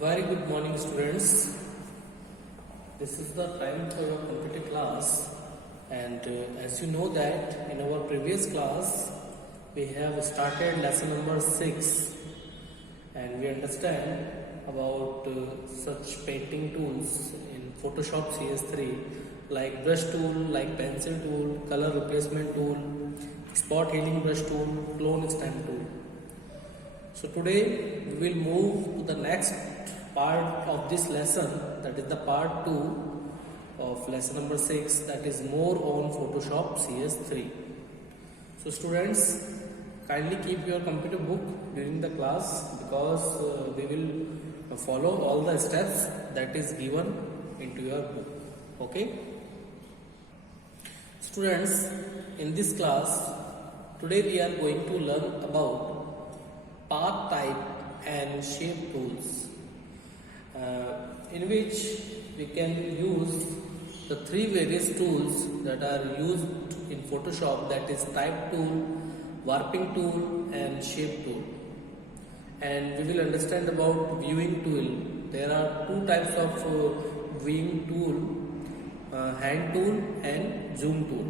Very good morning, students. This is the time for your computer class, and as you know that in our previous class we have started lesson number 6, and we understand about such painting tools in Photoshop CS3 like brush tool, like pencil tool, color replacement tool, spot healing brush tool, clone stamp tool. So today we will move to the next part of this lesson, that is the part 2 of lesson number 6, that is more on Photoshop CS3. So students, kindly keep your computer book during the class because we will follow all the steps that is given into your book. Okay? Students, in this class today we are going to learn about path type and shape tools, in which we can use the 3 various tools that are used in Photoshop, that is type tool, warping tool and shape tool. And we will understand about viewing tool. There are 2 types of viewing tool, hand tool and zoom tool.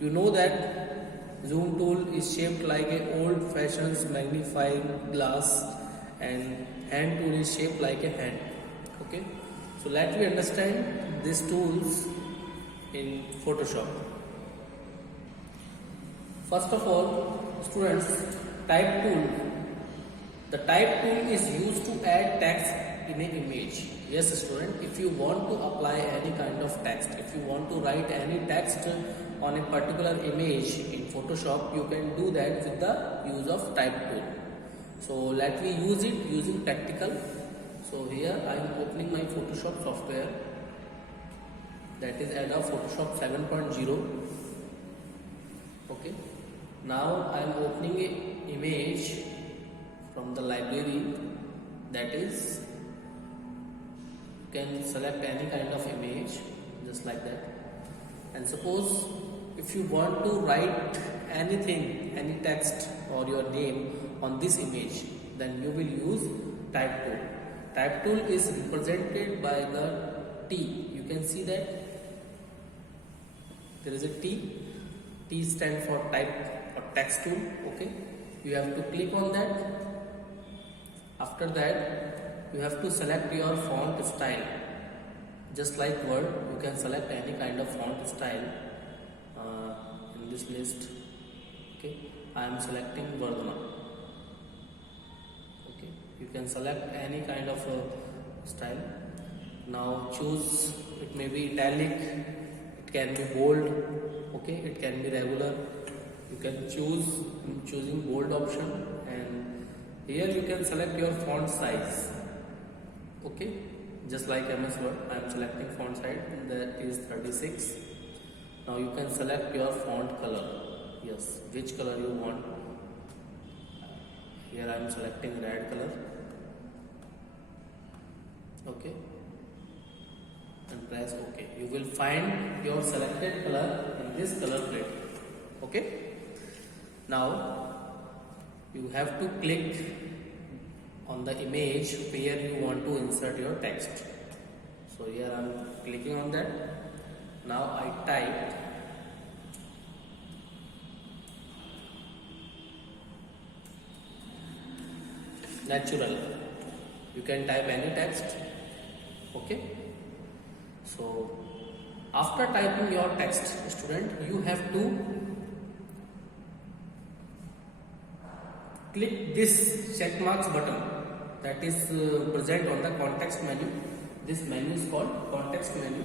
You know that zoom tool is shaped like a old fashioned magnifying glass and hand tool is shaped like a hand. Okay, so let me understand these tools in Photoshop. First of all, students, type tool. The type tool is used to add text in an image. Yes student, if you want to apply any kind of text, if you want to write any text on a particular image in Photoshop, you can do that with the use of type tool. So let me use it using practical. So here I am opening my Photoshop software, that is Adobe Photoshop 7.0. Okay, now I am opening an image from the library, that is, you can select any kind of image just like that. And suppose if you want to write anything, any text or your name on this image, then you will use type tool. Type tool is represented by the T. You can see that there is a T. T stands for type or text tool. Okay, you have to click on that. After that, you have to select your font style. Just like Word, you can select any kind of font style in this list. Okay, I am selecting Vardhana. Okay, you can select any kind of style. Now choose, it may be italic, it can be bold, okay, it can be regular. You can choose, choosing bold option, and here you can select your font size. Okay, just like MS Word, I am selecting font size, that is 36. Now you can select your font color. Yes, which color you want. Here I am selecting red color. Okay, and press OK. You will find your selected color in this color plate. Okay, now you have to click on the image where you want to insert your text. So here I am clicking on that. Now I type natural. You can type any text. Okay, so after typing your text, student, you have to click this check marks button that is present on the context menu. This menu is called context menu.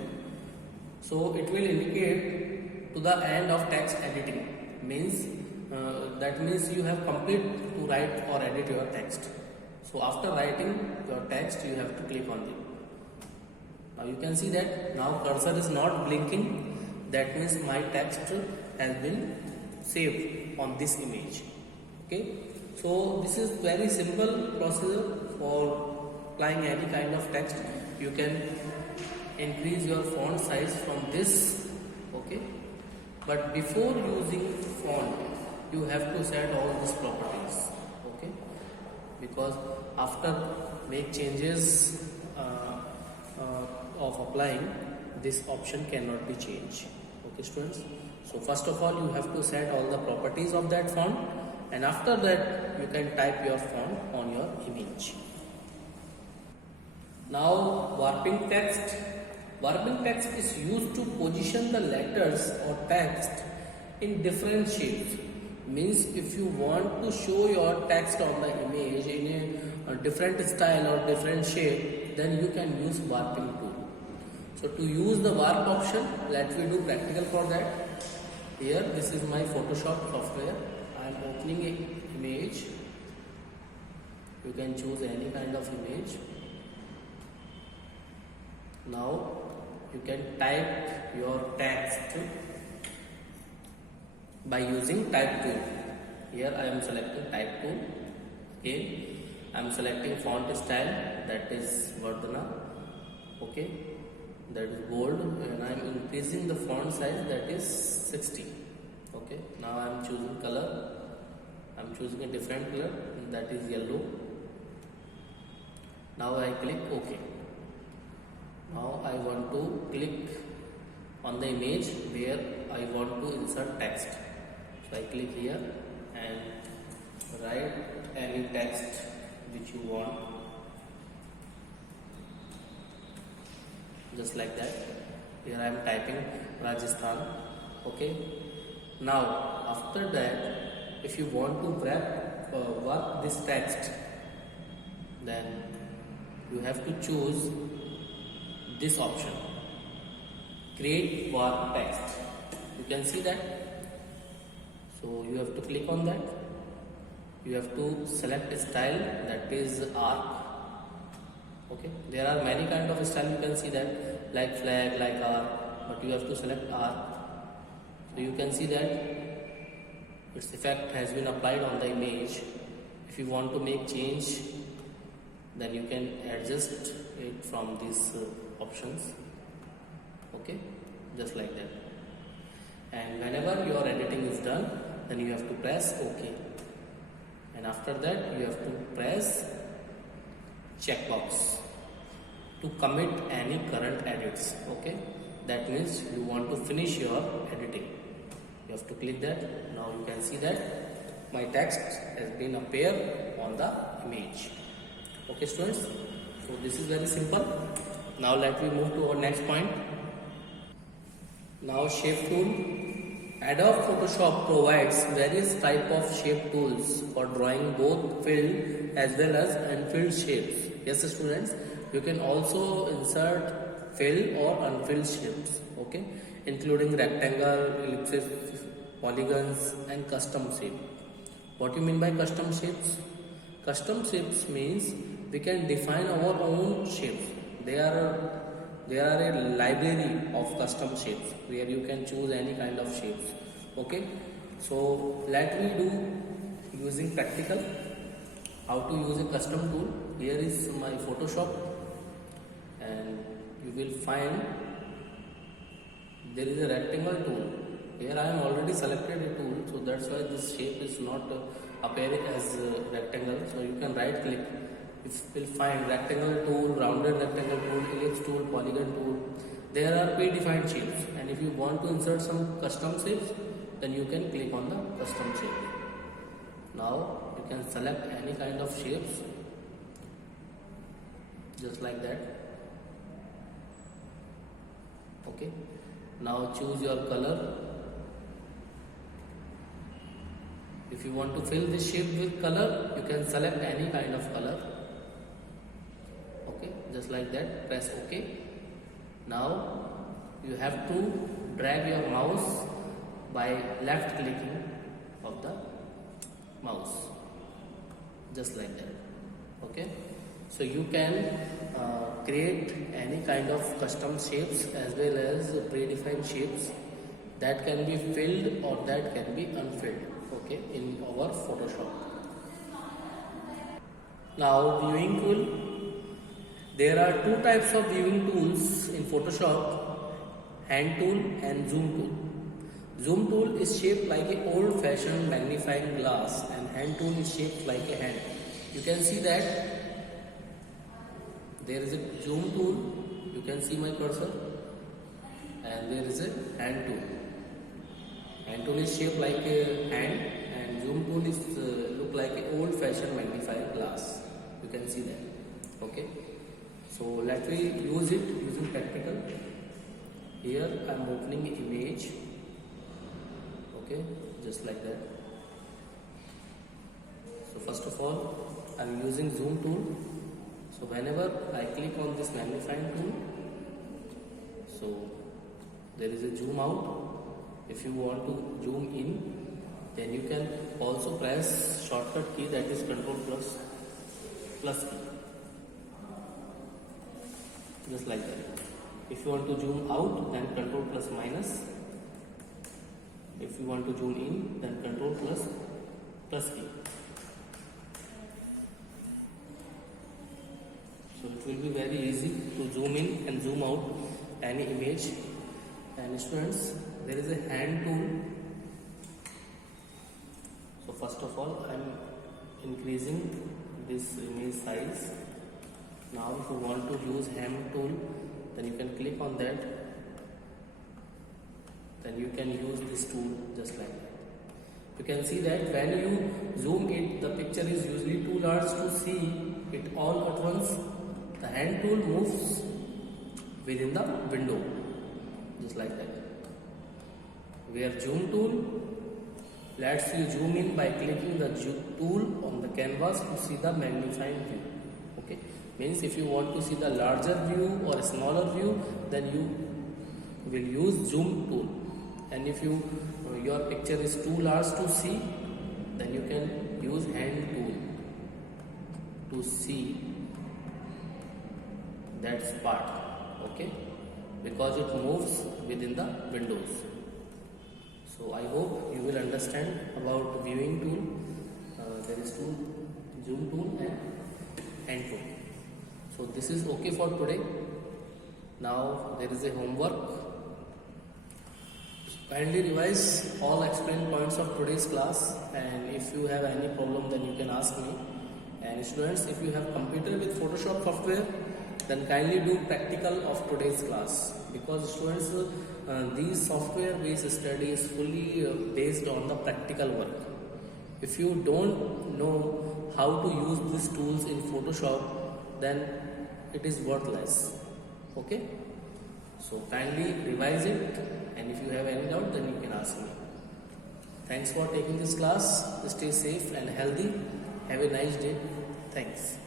So it will indicate to the end of text editing. That means you have complete to write or edit your text. So after writing your text, you have to click on it. Now you can see that now cursor is not blinking. That means my text has been saved on this image. Okay. So this is very simple procedure for applying any kind of text. You can increase your font size from this. Okay, but before using font, you have to set all these properties. Okay, because after make changes of applying, this option cannot be changed. Okay students, so first of all you have to set all the properties of that font, and after that you can type your font on your image. Now warping text. Warping text is used to position the letters or text in different shapes. Means if you want to show your text on the image in a different style or different shape, then you can use warping tool. So to use the warp option, let me do practical for that. Here this is my Photoshop software. I am opening an image. You can choose any kind of image. Now you can type your text by using type tool. Here I am selecting type tool. Again I am selecting font style, that is Vardhana. Okay, that is bold, and I am increasing the font size, that is 60. Okay, now I am choosing color. I am choosing a different color, that is yellow. Now I click OK. Now I want to click on the image where I want to insert text. So I click here and write any text which you want, just like that. Here I am typing Rajasthan. Okay. Now after that, if you want to warp this text, then you have to choose this option, create warp text. You can see that. So you have to click on that. You have to select a style, that is arc. Okay, there are many kind of style, you can see that, like flag, like arc, but you have to select arc. So you can see that its effect has been applied on the image. If you want to make change, then you can adjust it from these options. Okay, just like that. And whenever your editing is done, then you have to press OK, and after that you have to press checkbox to commit any current edits. Okay, that means you want to finish your editing. You have to click that. Now you can see that my text has been appeared on the image. Okay students, so this is very simple. Now let me move to our next point. Now shape tool. Adobe Photoshop provides various type of shape tools for drawing both filled as well as unfilled shapes. Yes students, you can also insert filled or unfilled shapes. Okay, including rectangle, ellipses, polygons and custom shape. What you mean by custom shapes? Custom shapes means we can define our own shapes. There are a library of custom shapes where you can choose any kind of shapes. Okay, so let me do using practical how to use a custom tool. Here is my Photoshop, and you will find there is a rectangle tool. Here I am already selected a tool, so that's why this shape is not appearing as rectangle. So you can right click. You will find rectangle tool, rounded rectangle tool, ellipse tool, polygon tool. There are predefined shapes, and if you want to insert some custom shapes, then you can click on the custom shape. Now you can select any kind of shapes, just like that. Okay, now choose your color. If you want to fill this shape with color, you can select any kind of color. Okay, just like that, press OK. Now you have to drag your mouse by left clicking of the mouse, just like that. Okay, so you can create any kind of custom shapes as well as predefined shapes that can be filled or that can be unfilled. Okay, in our Photoshop. Now viewing tool. There are two types of viewing tools in Photoshop: hand tool and zoom tool. Zoom tool is shaped like an old-fashioned magnifying glass, and hand tool is shaped like a hand. you can see that there is a zoom tool. You can see my cursor, and there is a hand tool. Hand tool is shaped like a hand, and zoom tool is look like an old-fashioned magnifier glass. You can see that. Okay. So let me use it using practical. Here I am opening image. Okay, just like that. So first of all, I am using zoom tool. So whenever I click on this magnifying tool, so there is a zoom out. If you want to zoom in, then you can also press shortcut key, that is Control plus key. Just like that. If you want to zoom out, then Control plus minus. If you want to zoom in, then Control plus key. So it will be very easy to zoom in and zoom out any image. And students, there is a hand tool. So first of all, I am increasing this image size. Now if you want to use hand tool, then you can click on that. Then you can use this tool just like that. You can see that when you zoom it, the picture is usually too large to see it all at once. The hand tool moves within the window, just like that. Where zoom tool lets you zoom in by clicking the tool on the canvas to see the magnifying view. Okay, means if you want to see the larger view or smaller view, then you will use zoom tool. And if your picture is too large to see, then you can use hand tool to see that part. Okay, because it moves within the windows. So I hope you will understand about viewing tool. There is tool, zoom tool and hand tool. So this is okay for today. Now there is a homework. Kindly revise all explained points of today's class, and if you have any problem, then you can ask me. And students, if you have computer with Photoshop software, then kindly do practical of today's class, because students, these software based study is fully based on the practical work. If you don't know how to use these tools in Photoshop, then it is worthless. Okay, so kindly revise it, and if you have any doubt, then you can ask me. Thanks for taking this class. Stay safe and healthy. Have a nice day. Thanks.